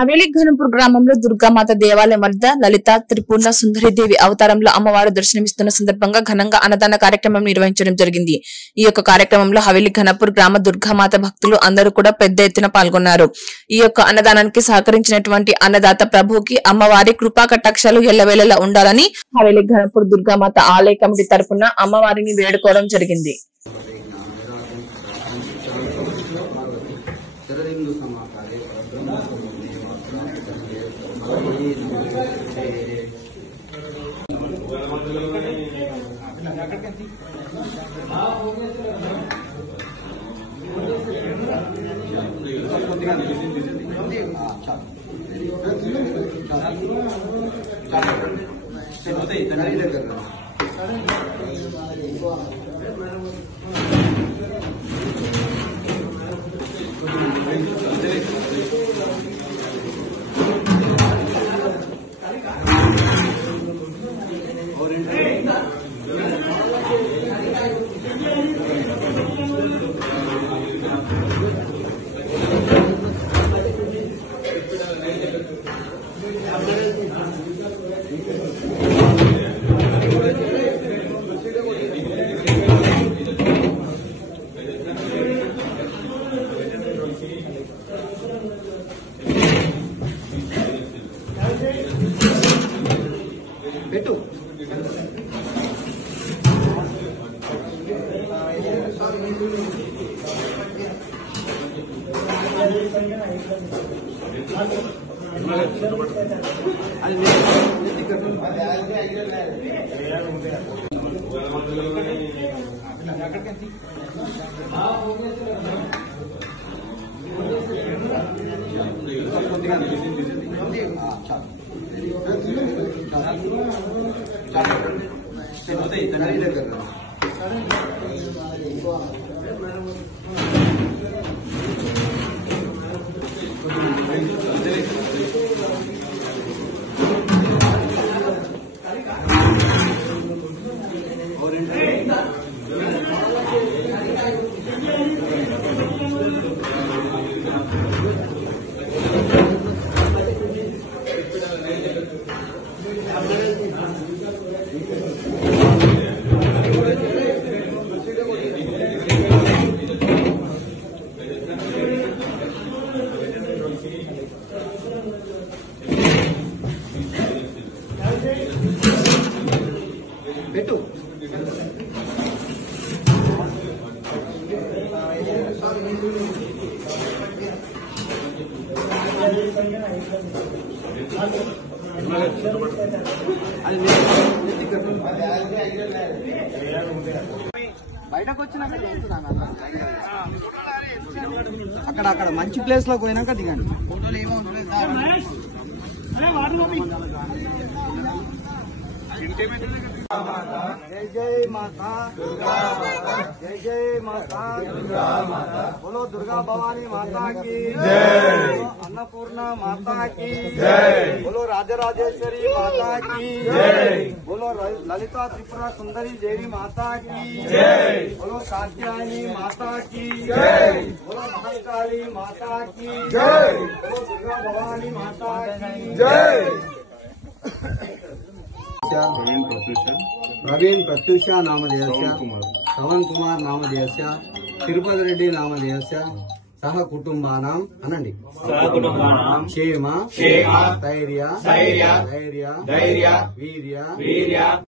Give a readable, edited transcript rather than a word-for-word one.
హవేలి ఘనపూర్ గ్రామంలో దుర్గామాత దేవాలయం వద్ద లలిత త్రిపుర్ణ సుందరీదేవి అవతారంలో అమ్మవారు దర్శనమిస్తున్న సందర్భంగా ఘనంగా అన్నదాన కార్యక్రమం నిర్వహించడం జరిగింది. ఈ యొక్క కార్యక్రమంలో హవేలి ఘనపూర్ గ్రామ దుర్గామాత భక్తులు అందరూ కూడా పెద్ద ఎత్తున పాల్గొన్నారు. ఈ యొక్క అన్నదానానికి సహకరించినటువంటి అన్నదాత ప్రభుకి అమ్మవారి కృపా కటాక్షాలు ఎల్లవేళలా ఉండాలని హవేలి ఘనపూర్ దుర్గామాత ఆలయ కమిటీ తరపున అమ్మవారిని వేడుకోవడం జరిగింది. బయటకు వచ్చినాక అక్కడ మంచి ప్లేస్ లో పోయినాక దిగండి. ఫోటోలు ఏమో जय जय माता दुर्गा माता, जय जय माता दुर्गा माता, बोलो दुर्गा भवानी माता की जय, अन्नपूर्णा माता की जय, बोलो राजराजेश्वरी माता की जय, बोलो ललिता त्रिपुरा सुंदरी देवी माता की जय, बोलो कात्यायनी माता की जय, बोलो महाकाली माता की जय, बोलो दुर्गा भवानी माता की जय। प्रवीण प्रत्युष नामधेयस्य, श्रवण कुमार नामधेयस्य, तिरुपति रेड्डी नामधेयस्य सह कुटुंबानां अनंడి क्षेम धैर्य वीर्य